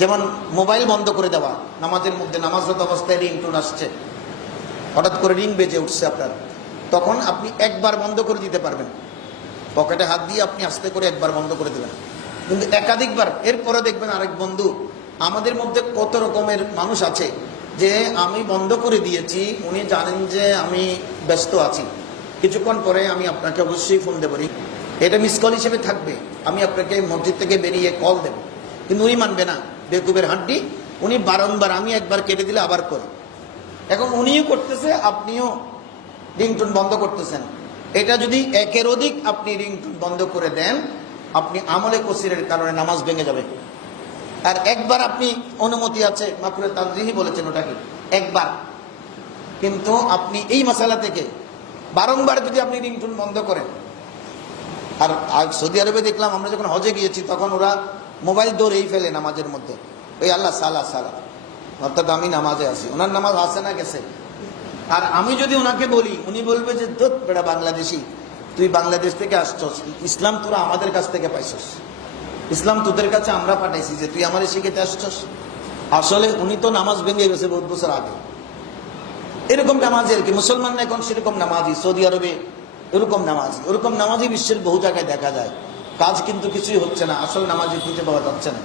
যেমন মোবাইল বন্ধ করে দেওয়া, নামাজের মধ্যে নামাজরত অবস্থায় রিংটোন আসছে, হঠাৎ করে রিং বেজে উঠছে আপনার, তখন আপনি একবার বন্ধ করে দিতে পারবেন, পকেটে হাত দিয়ে আপনি আস্তে করে একবার বন্ধ করে দেবেন। কিন্তু একাধিকবার এরপরে দেখবেন আরেক বন্ধু, আমাদের মধ্যে কত রকমের মানুষ আছে যে আমি বন্ধ করে দিয়েছি, উনি জানেন যে আমি ব্যস্ত আছি, কিছুক্ষণ পরে আমি আপনাকে অবশ্যই ফোন দেবো, এটা মিস কল হিসেবে থাকবে, আমি আপনাকে মসজিদ থেকে বেরিয়ে কল দেব, কিন্তু উনি মানবে না, বেকুবের হাড্ডি, উনি বারংবার আমি একবার কেটে দিলে আবার করে। এখন উনিও করতেছে, আপনিও রিংটোন বন্ধ করতেছেন। এটা যদি একের অধিক আপনি রিংটোন বন্ধ করে দেন, আপনি আমলে কসিরের কারণে নামাজ ভেঙে যাবে। আর একবার আপনি অনুমতি আছে, মাকরুহে তানজিহি বলেছেন ওটাকে, একবার। কিন্তু আপনি এই মশালা থেকে বারংবার যদি আপনি রিংটোন বন্ধ করেন, আর সৌদি আরবে দেখলাম আমরা যখন হজে গিয়েছি তখন ওরা মোবাইল ধরেই ফেলে নামাজের মধ্যে, ওই আল্লাহ সালা সালা, অর্থাৎ আমি নামাজে আছি, ওনার নামাজ আসে না গেছে। আর আমি যদি ওনাকে বলি, উনি বলবে যে তোর বেটা বাংলাদেশি, তুই বাংলাদেশ থেকে আসছস, ইসলাম তোরা আমাদের কাছ থেকে পাইছস, ইসলাম তোদের কাছে আমরা পাঠাইছি যে তুই আমাদের শিখেতে আসছস। আসলে উনি তো নামাজ ভেঙে গেছে বহুত বছর আগে। এরকম নামাজি আর কি, মুসলমান এখন সেরকম নামাজি, সৌদি আরবে এরকম নামাজি, ওরকম নামাজি বিশ্বের বহু জায়গায় দেখা যায়, কাজ কিন্তু কিছুই হচ্ছে না, আসল নামাজি খুঁজে পাওয়া যাচ্ছে না।